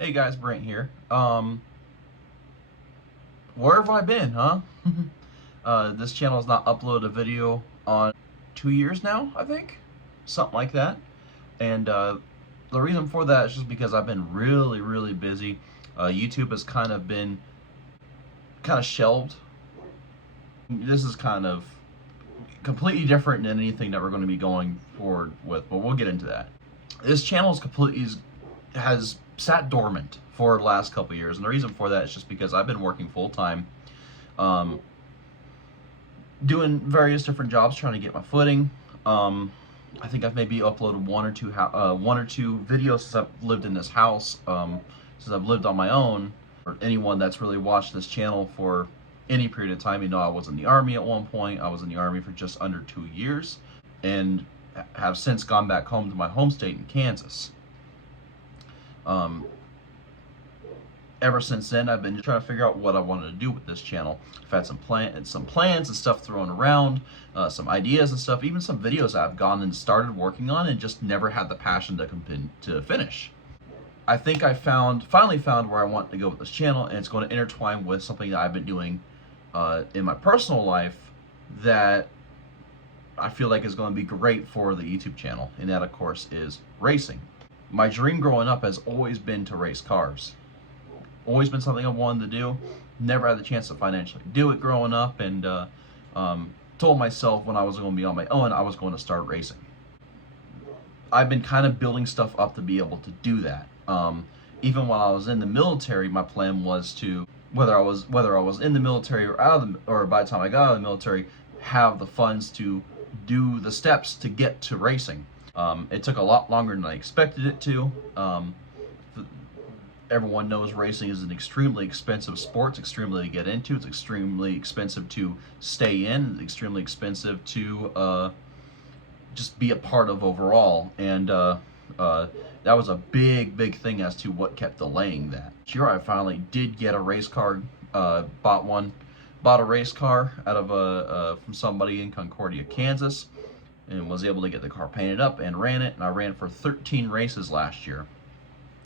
Hey guys, Brent here. Where have I been, huh? This channel has not uploaded a video on 2 years now, I think? Something like that. And the reason for that is just because I've been really busy. YouTube has been kind of shelved. This is kind of completely different than anything that we're going to be going forward with, but we'll get into that. This channel has sat dormant for the last couple years, and the reason for that is just because I've been working full time, doing various different jobs, trying to get my footing. I think I've maybe uploaded one or two videos since I've lived in this house, since I've lived on my own. For anyone that's really watched this channel for any period of time, you know I was in the Army at one point. I was in the Army for just under 2 years, and have since gone back home to my home state in Kansas. Ever since then, I've been trying to figure out what I wanted to do with this channel. I've had some plans and stuff thrown around, some ideas and stuff, even some videos I've gone and started working on and just never had the passion to finish. I think I finally found where I want to go with this channel, and it's going to intertwine with something that I've been doing in my personal life that I feel like is going to be great for the YouTube channel, and that of course is racing. My dream growing up has always been to race cars. Always been something I wanted to do. Never had the chance to financially do it growing up, and told myself when I was going to be on my own, I was going to start racing. I've been kind of building stuff up to be able to do that. Even while I was in the military, my plan was to, whether I was in the military or by the time I got out of the military, have the funds to do the steps to get to racing. It took a lot longer than I expected it to. Everyone knows racing is an extremely expensive sport. It's extremely to get into. It's extremely expensive to stay in. It's extremely expensive to just be a part of overall. And that was a big thing as to what kept delaying that. Sure, I finally did get a race car. Bought a race car out of from somebody in Concordia, Kansas, and was able to get the car painted up and ran it. And I ran for 13 races last year.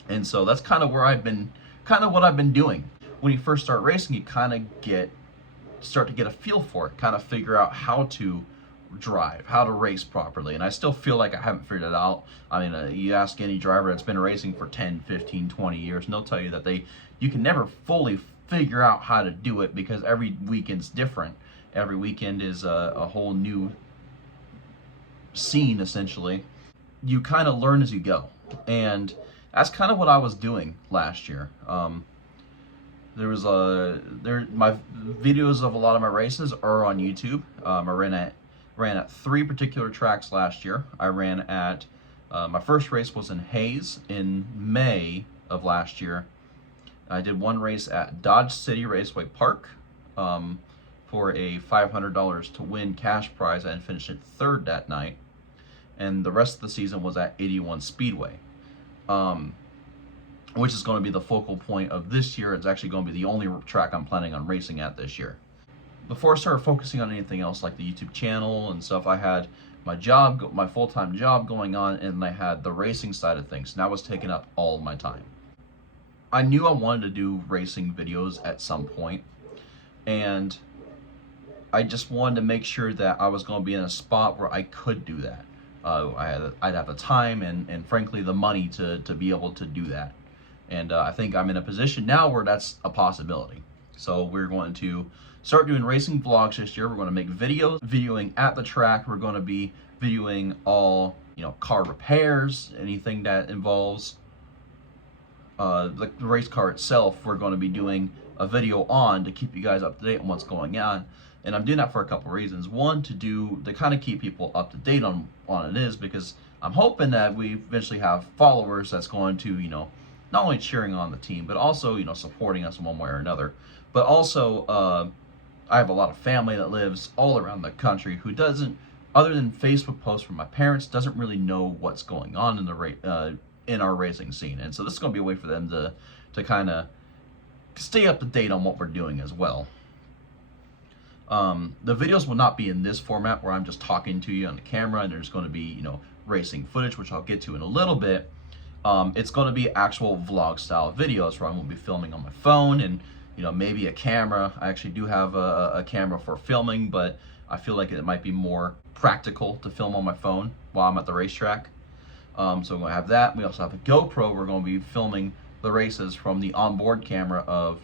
And so that's kind of what I've been doing. When you first start racing, you start to get a feel for it, kind of figure out how to drive, how to race properly. And I still feel like I haven't figured it out. I mean, you ask any driver that's been racing for 10, 15, 20 years, and they'll tell you that you can never fully figure out how to do it because every weekend's different. Every weekend is a whole new scene, essentially. You kind of learn as you go. And that's kind of what I was doing last year. My videos of a lot of my races are on YouTube. I ran at 3 particular tracks last year. I ran at my first race was in Hayes in May of last year. I did one race at Dodge City Raceway Park for a $500 to win cash prize, and finished at 3rd that night. And the rest of the season was at 81 Speedway. Which is going to be the focal point of this year. It's actually going to be the only track I'm planning on racing at this year. Before I started focusing on anything else like the YouTube channel and stuff, I had my full-time job going on, and I had the racing side of things, and that was taking up all of my time. I knew I wanted to do racing videos at some point, and I just wanted to make sure that I was going to be in a spot where I could do that. I'd have the time and frankly the money to be able to do that. And I think I'm in a position now where that's a possibility. So we're going to start doing racing vlogs this year. We're going to make videos, videoing at the track. We're going to be videoing all, car repairs, anything that involves the race car itself. We're going to be doing a video on to keep you guys up to date on what's going on. And I'm doing that for a couple of reasons. One, to kind of keep people up to date on it is because I'm hoping that we eventually have followers that's going to, not only cheering on the team, but also, supporting us in one way or another. But also, I have a lot of family that lives all around the country who doesn't, other than Facebook posts from my parents, doesn't really know what's going on in our racing scene. And so this is going to be a way for them to kind of stay up to date on what we're doing as well. The videos will not be in this format where I'm just talking to you on the camera and there's going to be, racing footage, which I'll get to in a little bit. It's going to be actual vlog style videos where I'm going to be filming on my phone and, you know, maybe a camera. I actually do have a camera for filming, but I feel like it might be more practical to film on my phone while I'm at the racetrack. So we're going to have that. We also have a GoPro. We're going to be filming the races from the onboard camera of,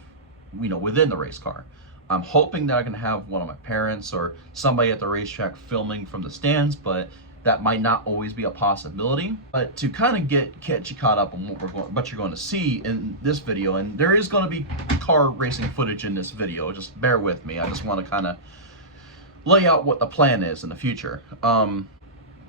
you know, within the race car. I'm hoping that I can have one of my parents or somebody at the racetrack filming from the stands, but that might not always be a possibility. But to kind of get you caught up on what you're going to see in this video, and there is going to be car racing footage in this video, just bear with me. I just want to kind of lay out what the plan is in the future.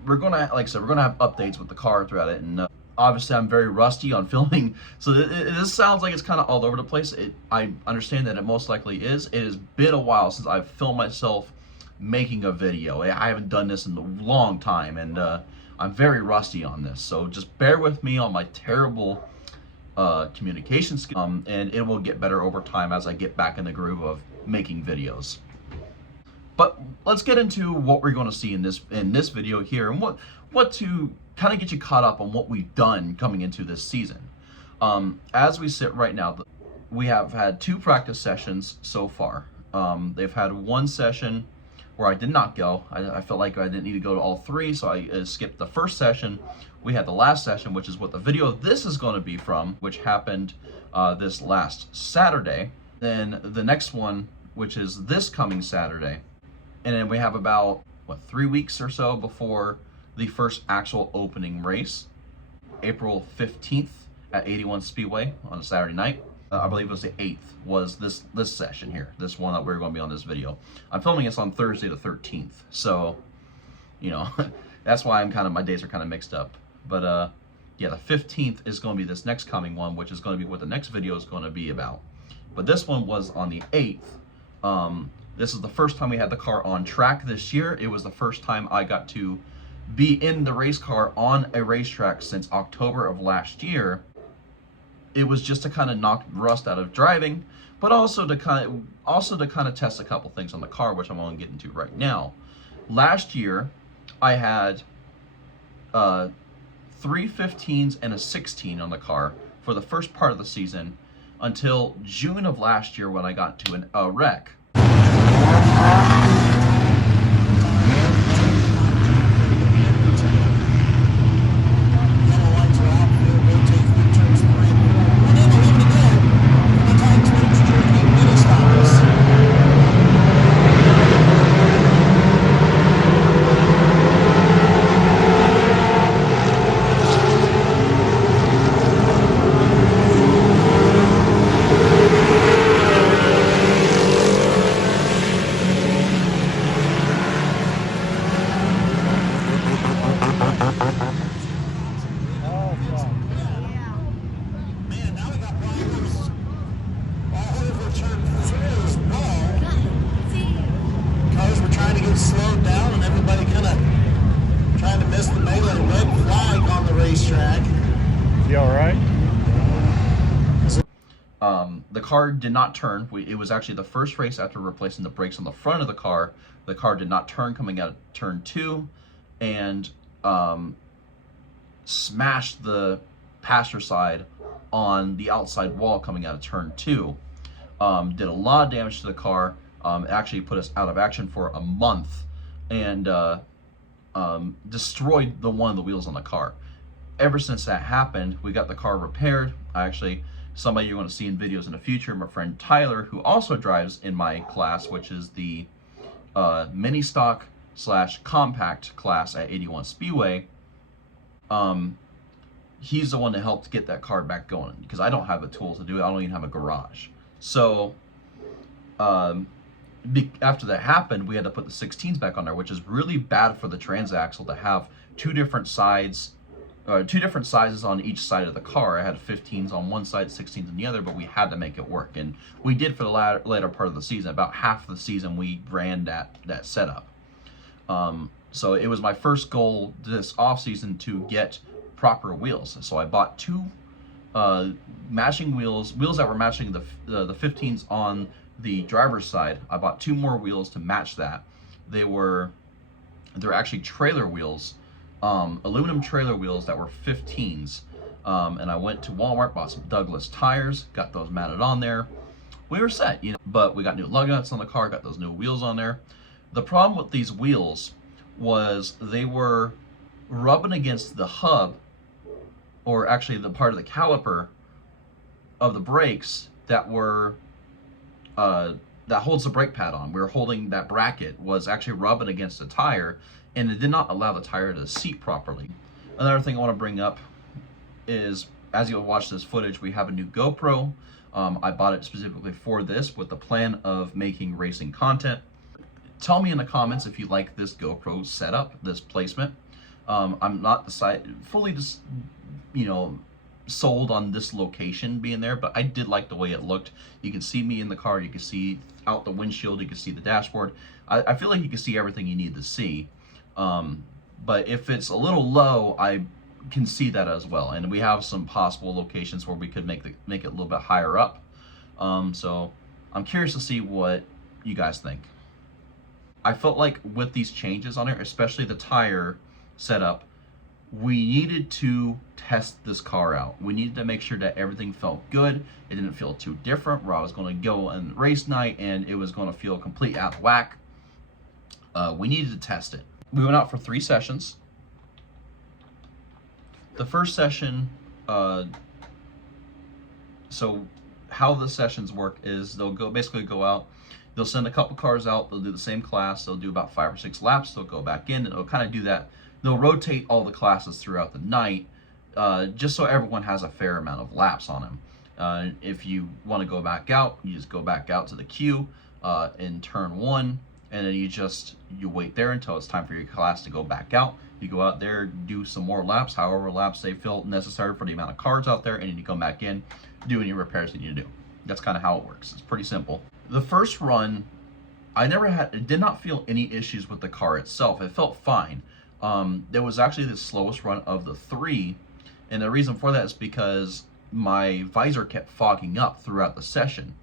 We're gonna, like I said, we're gonna have updates with the car throughout it, and obviously I'm very rusty on filming, so this sounds like it's kind of all over the place. I understand that it most likely is. It has been a while since I've filmed myself making a video. I haven't done this in a long time, and I'm very rusty on this, so just bear with me on my terrible communication skills, and it will get better over time as I get back in the groove of making videos. But let's get into what we're going to see in this video here, and what to kind of get you caught up on what we've done coming into this season. As we sit right now, we have had 2 practice sessions so far. They've had 1 session where I did not go. I felt like I didn't need to go to all 3, so I skipped the first session. We had the last session, which is what the video of this is going to be from, which happened this last Saturday. Then the next one, which is this coming Saturday. And then we have about, what, 3 weeks or so before the first actual opening race, April 15th at 81 Speedway on a Saturday night. I believe it was the 8th, was this session here, this one that we're going to be on this video. I'm filming this on Thursday the 13th, so, you know, that's why my days are kind of mixed up. But, yeah, the 15th is going to be this next coming one, which is going to be what the next video is going to be about. But this one was on the 8th. This is the first time we had the car on track this year. It was the first time I got to be in the race car on a racetrack since October of last year. It was just to kind of knock rust out of driving, but also to kind of test a couple things on the car, which I'm going to get into right now. Last year, I had 3 15s and a 16 on the car for the first part of the season until June of last year when I got into a wreck. Slowed down and everybody kind of trying to miss the melee. Red flag on the racetrack. You all right? The car did not turn. It was actually the first race after replacing the brakes on the front of the car. The car did not turn coming out of turn 2 and smashed the passenger side on the outside wall coming out of turn 2. Did a lot of damage to the car. It actually put us out of action for a month and destroyed one of the wheels on the car. Ever since that happened, we got the car repaired. Somebody you're going to see in videos in the future, my friend Tyler, who also drives in my class, which is the mini stock / compact class at 81 Speedway. He's the one that helped get that car back going because I don't have the tools to do it. I don't even have a garage. So after that happened, we had to put the 16s back on there, which is really bad for the transaxle to have 2 different sides, 2 different sizes on each side of the car. I had 15s on one side, 16s on the other, but we had to make it work, and we did for the later part of the season. About half of the season, we ran that setup. So it was my first goal this off season to get proper wheels. So I bought 2 matching wheels that were matching the 15s on the driver's side. I bought 2 more wheels to match that. They're actually trailer wheels, aluminum trailer wheels that were 15s. And I went to Walmart, bought some Douglas tires, got those mounted on there. We were set, you know, but we got new lug nuts on the car, got those new wheels on there. The problem with these wheels was they were rubbing against the hub, or actually the part of the caliper of the brakes that were that holds the brake pad on. We were holding that bracket was actually rubbing against the tire, and it did not allow the tire to seat properly. Another thing I want to bring up is, as you'll watch this footage, we have a new GoPro. I bought it specifically for this with the plan of making racing content. Tell me in the comments if you like this GoPro setup, this placement. I'm not fully sold on this location being there, but I did like the way it looked. You can see me in the car, you can see out the windshield, you can see the dashboard. I feel like you can see everything you need to see. But if it's a little low, I can see that as well. And we have some possible locations where we could make it a little bit higher up. So I'm curious to see what you guys think. I felt like with these changes on it, especially the tire setup, we needed to test this car out. We needed to make sure that everything felt good. It didn't feel too different where I was going to go on race night and it was going to feel complete out of whack. We needed to test it. We went out for 3 sessions. The first session, so how the sessions work is they'll basically go out, they'll send a couple cars out, they'll do the same class, they'll do about 5 or 6 laps, they'll go back in, and they'll kind of do that. They'll rotate all the classes throughout the night, just so everyone has a fair amount of laps on them. If you want to go back out, you just go back out to the queue in turn 1, and then you wait there until it's time for your class to go back out. You go out there, do some more laps, however laps they feel necessary for the amount of cars out there, and then you come back in, do any repairs that you need to do. That's kind of how it works. It's pretty simple. The first run, did not feel any issues with the car itself. It felt fine. It was actually the slowest run of the 3, and the reason for that is because my visor kept fogging up throughout the session.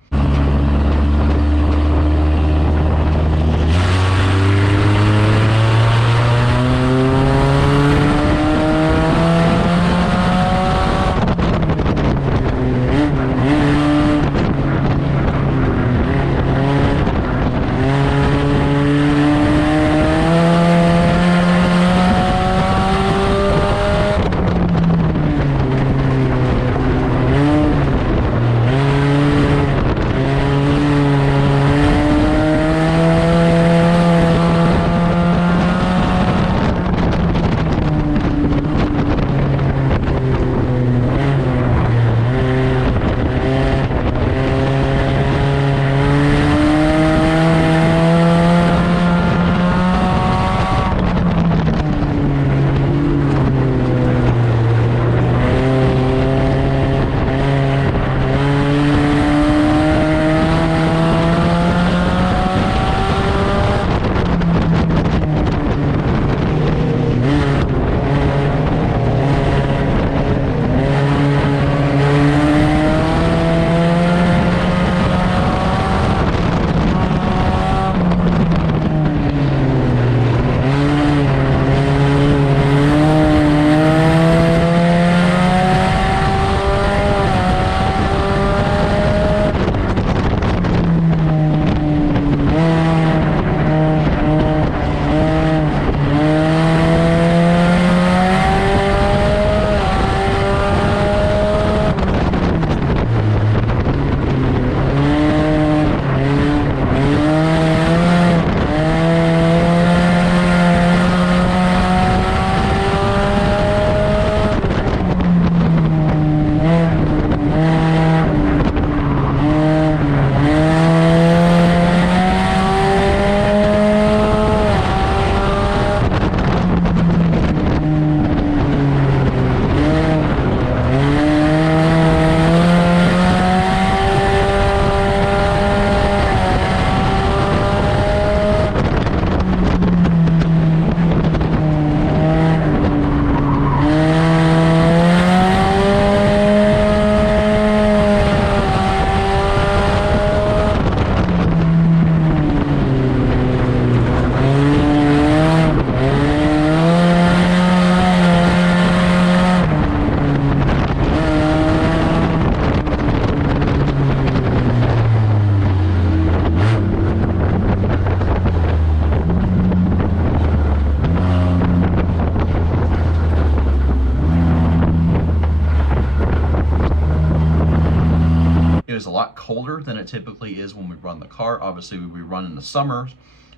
is a lot colder than it typically is when we run the car. Obviously, we run in the summer,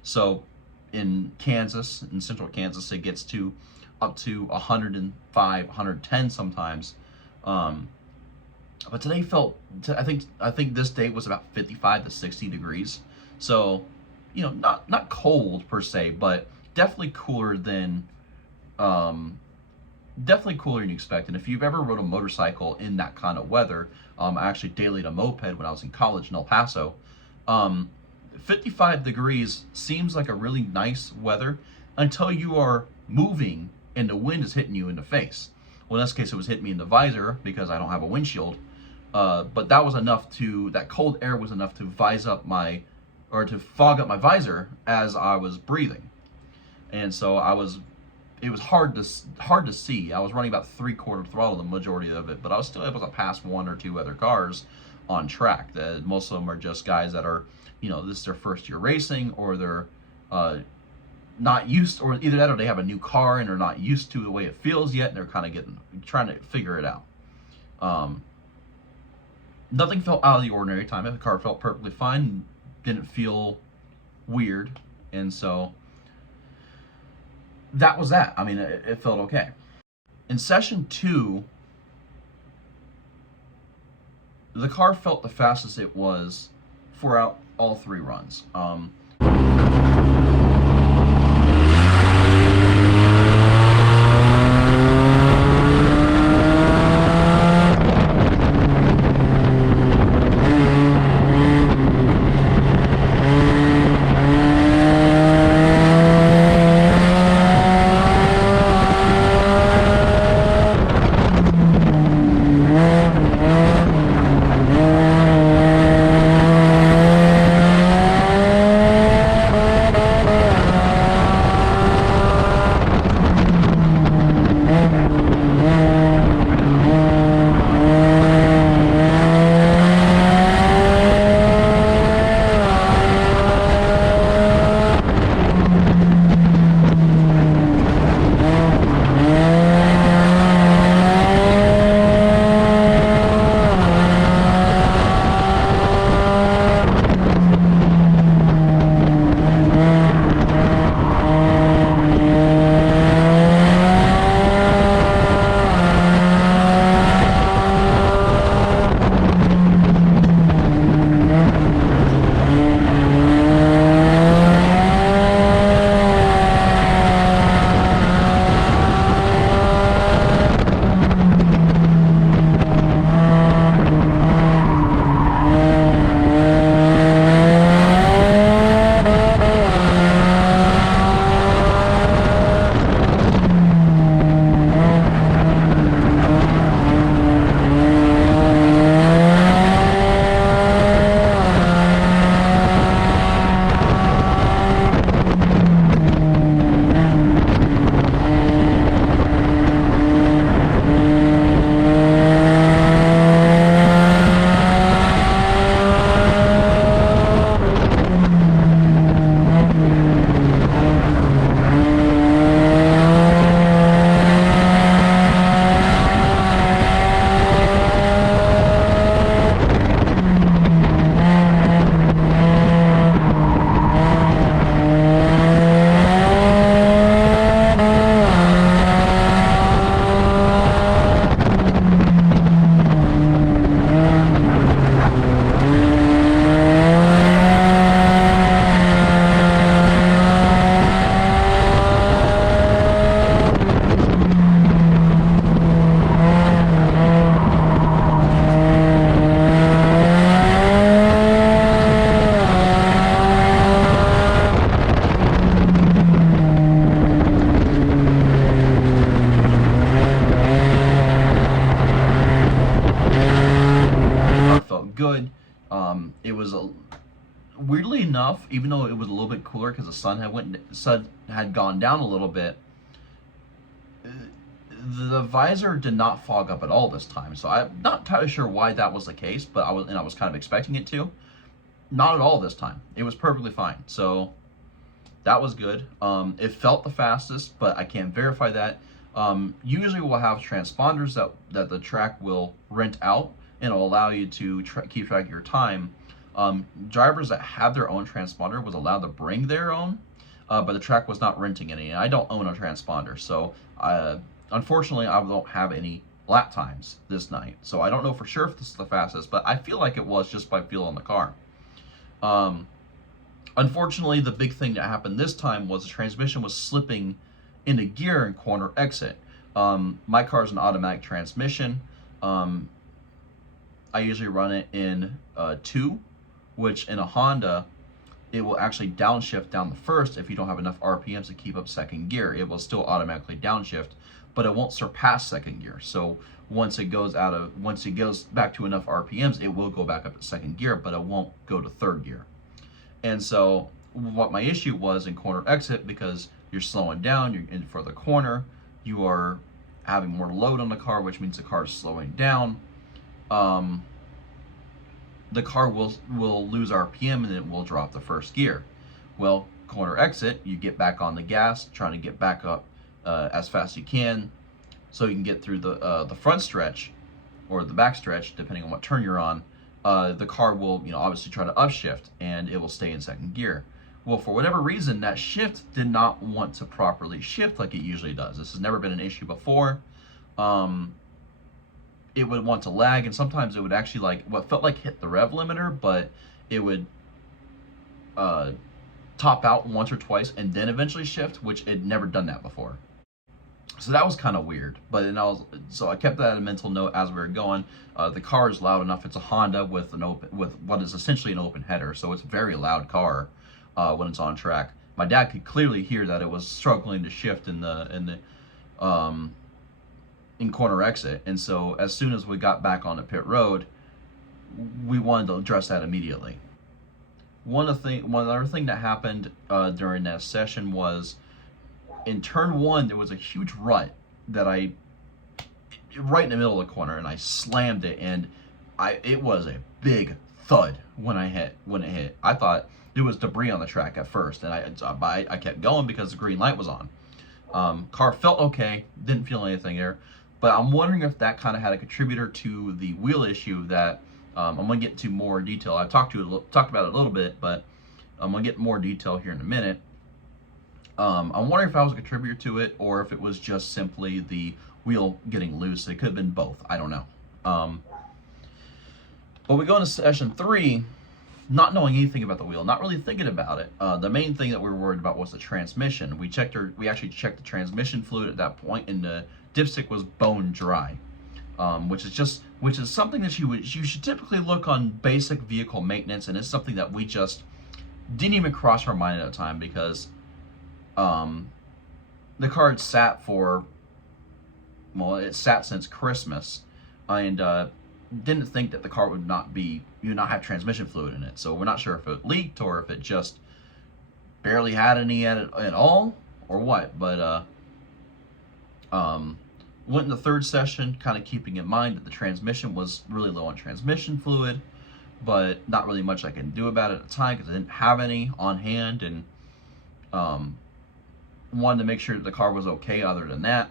so in Kansas, in central Kansas, it gets to up to 105, 110 sometimes. But today I think this day was about 55 to 60 degrees. So, you know, not cold per se, but definitely cooler than you expect. And if you've ever rode a motorcycle in that kind of weather, I actually dailied a moped when I was in college in El Paso. 55 degrees seems like a really nice weather until you are moving and the wind is hitting you in the face. Well, in this case, it was hitting me in the visor because I don't have a windshield. But that was enough that cold air was enough to to fog up my visor as I was breathing. And so it was hard to see. I was running about 3/4 throttle the majority of it, but I was still able to pass one or two other cars on track. Most of them are just guys that are, you know, this is their first year racing, or they're not used, or either that or they have a new car and they're not used to the way it feels yet, and they're kind of trying to figure it out. Nothing felt out of the ordinary time. The car felt perfectly fine, didn't feel weird, and so that was that. I mean, it felt okay. In session 2, the car felt the fastest it was for all 3 runs. It was weirdly enough, even though it was a little bit cooler because the sun had gone down a little bit, the visor did not fog up at all this time. So I'm not entirely sure why that was the case, but I was kind of expecting it to. Not at all this time. It was perfectly fine. So that was good. It felt the fastest, but I can't verify that. Usually we'll have transponders that the track will rent out and it'll allow you to keep track of your time. Drivers that have their own transponder was allowed to bring their own, but the track was not renting any, and I don't own a transponder, so unfortunately I don't have any lap times this night, so I don't know for sure if this is the fastest, but I feel like it was just by feeling the car. Unfortunately, the big thing that happened this time was the transmission was slipping into gear in corner exit. My car's an automatic transmission. I usually run it in 2, which in a Honda, it will actually downshift down the first if you don't have enough RPMs to keep up second gear. It will still automatically downshift, but it won't surpass second gear. So once it goes back to enough RPMs, it will go back up to second gear, but it won't go to third gear. And so what my issue was in corner exit, because you're slowing down, you're in for the corner, you are having more load on the car, which means the car is slowing down. The car will lose RPM and it will drop the first gear. Well, corner exit, you get back on the gas, trying to get back up as fast as you can, so you can get through the front stretch or the back stretch, depending on what turn you're on. The car will, obviously try to upshift, and it will stay in second gear. Well, for whatever reason, that shift did not want to properly shift like it usually does. This has never been an issue before. It would want to lag, and sometimes it would actually what felt like hit the rev limiter, but it would top out once or twice and then eventually shift, which it had never done that before. So that was kind of weird, but then I kept that in a mental note as we were going. The car is loud enough. It's a Honda with what is essentially an open header, so it's a very loud car when it's on track. My dad could clearly hear that it was struggling to shift in corner exit, and so as soon as we got back on the pit road, we wanted to address that immediately. One other thing that happened during that session was, in turn 1, there was a huge rut that right in the middle of the corner, and I slammed it, and it was a big thud when it hit. I thought there was debris on the track at first, and I kept going because the green light was on. Car felt okay, didn't feel anything there, but I'm wondering if that kind of had a contributor to the wheel issue that I'm going to get into more detail. I've talked about it a little bit, but I'm going to get more detail here in a minute. I'm wondering if I was a contributor to it, or if it was just simply the wheel getting loose. It could have been both. I don't know. But we go into session 3, not knowing anything about the wheel, not really thinking about it. The main thing that we were worried about was the transmission. We actually checked the transmission fluid at that point, and the dipstick was bone dry, which is something that you should typically look on basic vehicle maintenance, and it's something that we just didn't even cross our mind at the time, because the car had sat since Christmas, and didn't think that the car would not have transmission fluid in it. So we're not sure if it leaked or if it just barely had any at all or what. But went in the third session, kind of keeping in mind that the transmission was really low on transmission fluid, but not really much I can do about it at the time because I didn't have any on hand, and wanted to make sure that the car was okay other than that.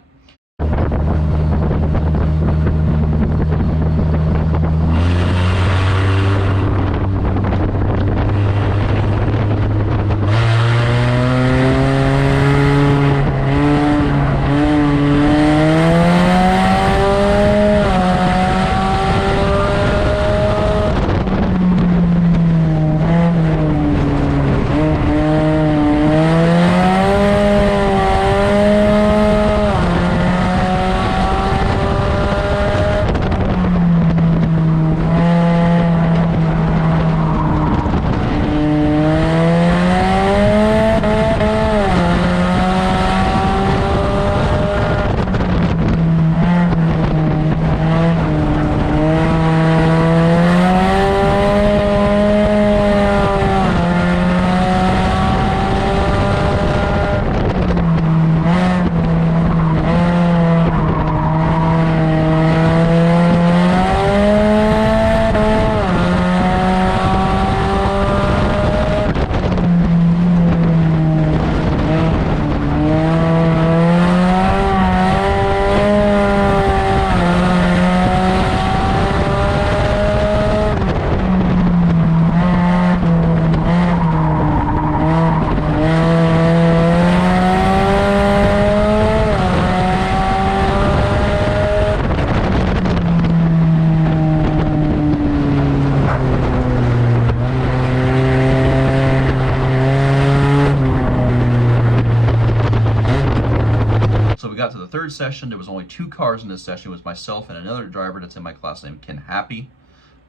third session, there was only 2 cars in this session. It was myself and another driver that's in my class named Ken Happy.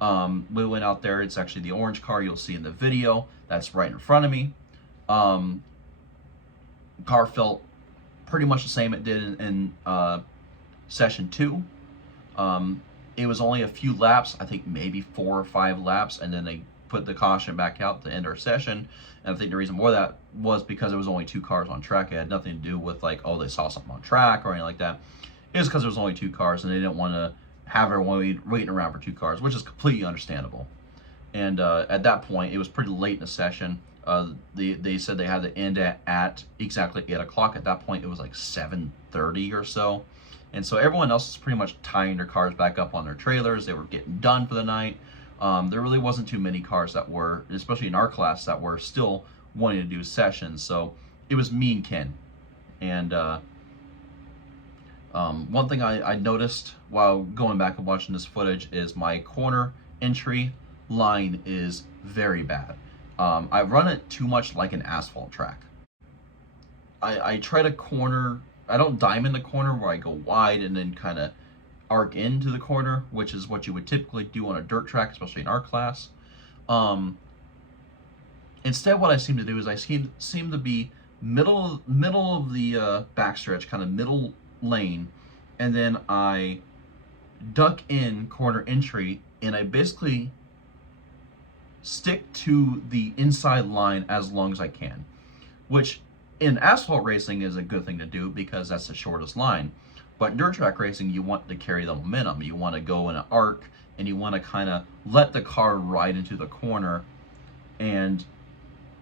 We went out there. It's actually the orange car you'll see in the video. That's right in front of me. Car felt pretty much the same it did in session 2. It was only a few laps, I think maybe 4 or 5 laps, and then they put the caution back out to end our session. And I think the reason for that was because there was only 2 cars on track. It had nothing to do with like, oh, they saw something on track or anything like that. It was because there was only 2 cars and they didn't want to have everyone waiting around for 2 cars, which is completely understandable. And at that point, it was pretty late in the session. They said they had to end at exactly 8 o'clock. At that point, it was like 7:30 or so. And so everyone else was pretty much tying their cars back up on their trailers. They were getting done for the night. There really wasn't too many cars that were, especially in our class, that were still wanting to do sessions. So it was me and Ken. And one thing I noticed while going back and watching this footage is my corner entry line is very bad. I run it too much like an asphalt track. I try to corner, I don't diamond the corner where I go wide and then kind of arc into the corner, which is what you would typically do on a dirt track, especially in our class. Instead, what I seem to do is I seem to be middle of the backstretch, kind of middle lane, and then I duck in corner entry, and I basically stick to the inside line as long as I can, which in asphalt racing is a good thing to do because that's the shortest line. But in dirt track racing, you want to carry the momentum. You want to go in an arc, and you want to kind of let the car ride into the corner, and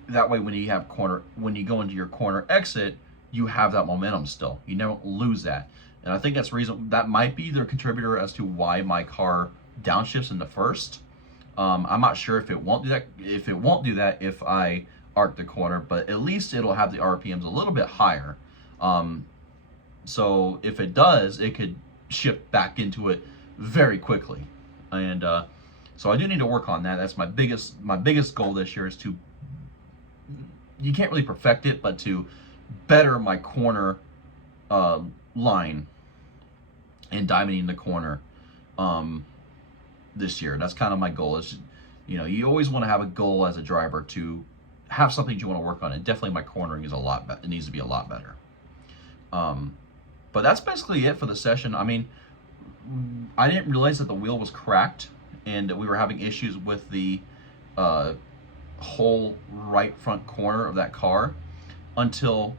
that way when you go into your corner exit, you have that momentum still. You never lose that. And I think that might be the contributor as to why my car downshifts in the first. I'm not sure if it won't do that. If I arc the corner, but at least it'll have the RPMs a little bit higher. So if it does, it could shift back into it very quickly. And so I do need to work on that. That's my biggest goal this year, is to, you can't really perfect it, but to better my corner line and diamonding the corner this year. That's kind of my goal. Is, you always want to have a goal as a driver to have something you want to work on, and definitely my cornering is a lot better. It needs to be a lot better. But that's basically it for the session. I mean, I didn't realize that the wheel was cracked and that we were having issues with the whole right front corner of that car until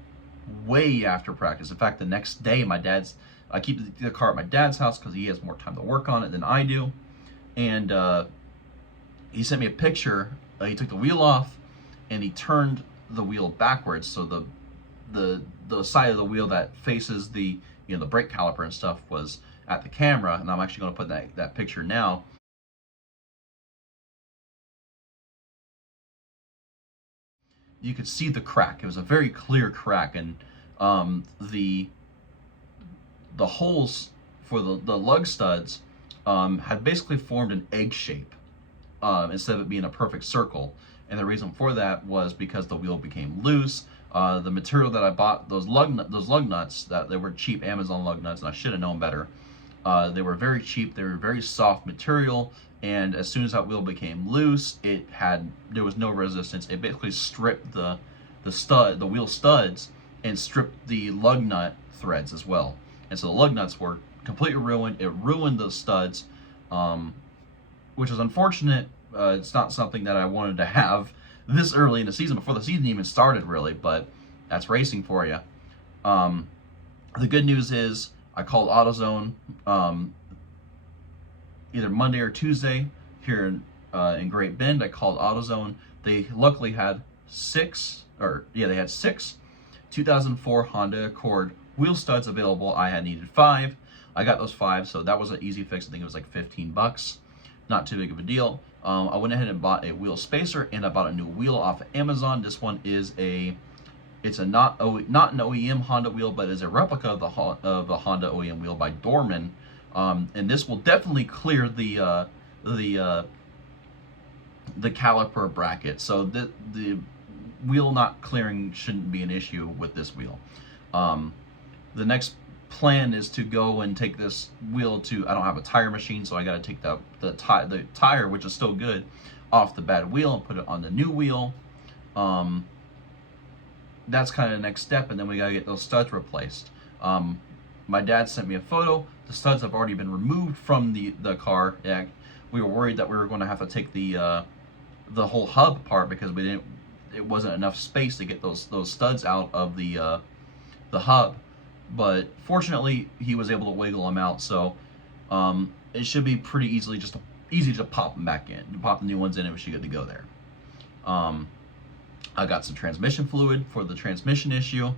way after practice. In fact, the next day, I keep the car at my dad's house because he has more time to work on it than I do. And he sent me a picture. He took the wheel off and he turned the wheel backwards, so the side of the wheel that faces the the brake caliper and stuff was at the camera. And I'm actually going to put that picture now. You could see the crack. It was a very clear crack, and the holes for the lug studs had basically formed an egg shape instead of it being a perfect circle. And the reason for that was because the wheel became loose. The material that I bought, those lug nuts, they were cheap Amazon lug nuts, and I should have known better. They were very cheap. They were very soft material, and as soon as that wheel became loose, there was no resistance. It basically stripped the wheel studs and stripped the lug nut threads as well. And so the lug nuts were completely ruined. It ruined the studs, which is unfortunate. It's not something that I wanted to have this early in the season, before the season even started, really, but that's racing for you. The good news is I called AutoZone either Monday or Tuesday here in Great Bend. I called AutoZone. They luckily had six 2004 Honda Accord wheel studs available. I had needed 5. I got those 5, so that was an easy fix. I think it was like $15. Not too big of a deal. I went ahead and bought a wheel spacer, and I bought a new wheel off of Amazon. This one is not an OEM Honda wheel, but is a replica of the Honda OEM wheel by Dorman. And this will definitely clear the caliper bracket. So the wheel not clearing shouldn't be an issue with this wheel. The next plan is to go and take this wheel to, I don't have a tire machine, so I got to take the tire, which is still good, off the bad wheel and put it on the new wheel. That's kind of the next step, and then we got to get those studs replaced. My dad sent me a photo. The studs have already been removed from the car. Yeah, we were worried that we were going to have to take the whole hub apart because it wasn't enough space to get those studs out of the hub. But fortunately, he was able to wiggle them out, so it should be pretty easy to pop them back in. You pop the new ones in, and we should get to go there. I got some transmission fluid for the transmission issue.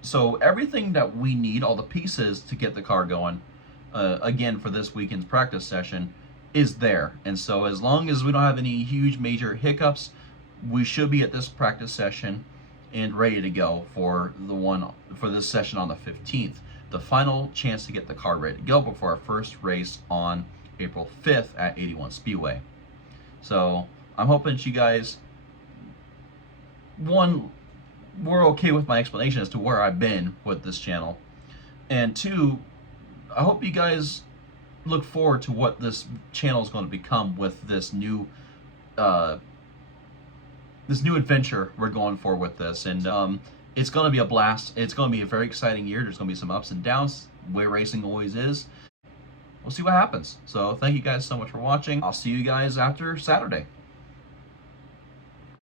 So everything that we need, all the pieces to get the car going, again for this weekend's practice session, is there. And so as long as we don't have any huge major hiccups, we should be at this practice session and ready to go for this session on the 15th. The final chance to get the car ready to go before our first race on April 5th at 81 Speedway. So I'm hoping that you guys, one, we're okay with my explanation as to where I've been with this channel, and two, I hope you guys look forward to what this channel is going to become with this new adventure we're going for with this. And it's going to be a blast. It's going to be a very exciting year. There's going to be some ups and downs, the way racing always is. We'll see what happens. So thank you guys so much for watching. I'll see you guys after Saturday.